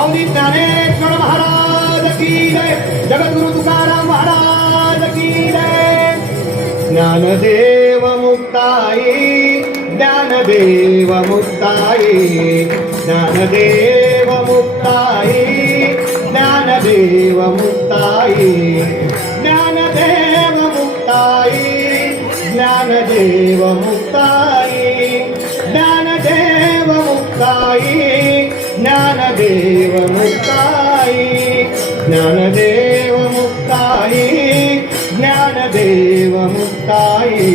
माऊली ज्ञानेश्वर महाराज की जय. जगद्गुरु तुकाराम महाराज की जय. ज्ञानदेव मुक्ताई ज्ञानदेव मुक्ताई ज्ञानदेव मुक्ताई ज्ञानदेव मुक्ताई ज्ञानदेव मुक्ताई ज्ञानदेव मुक्ताई ज्ञानदेव मुक्ताई. జ్ఞానదేవ ముక్తాయి జ్ఞానదేవ ముక్తాయి జ్ఞానదేవ ముక్తాయి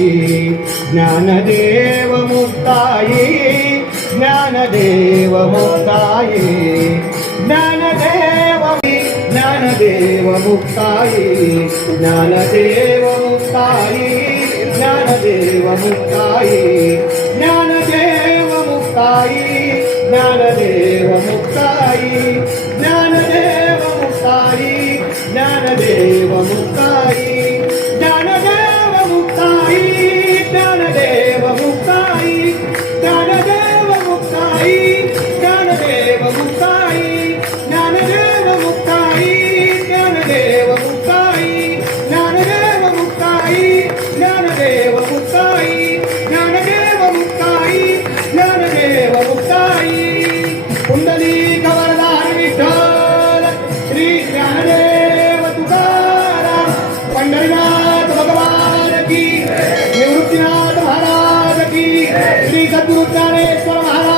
జ్ఞానదేవ ముక్తాయి జ్ఞానదేవ ముక్తాయి జ్ఞానదేవ జ్ఞానదేవ ముక్తాయి జ్ఞానదేవ ముక్తాయి జ్ఞాన मुक्ताई ज्ञानदेव मुक्ताई ज्ञानदेव मुक्ताई ज्ञानदेव मुक्ताई ज्ञानदेव मुक्ताई ज्ञानदेव मुक्ताई ज्ञानदेव मुक्ताई ज्ञानदेव मुक्ताई ज्ञानदेव मुक्ताई ज्ञानदेव मुक्ताई ज्ञानदेव मुक्ताई ज्ञानदेव मुक्ताई ज्ञानदेव मुक्ताई कुंडली ज्ञानदेव तुकाराम पंढरीनाथ भगवान की निवृत्तीनाथ महाराज की श्री सद्गुरु ज्ञानेश्वर महाराज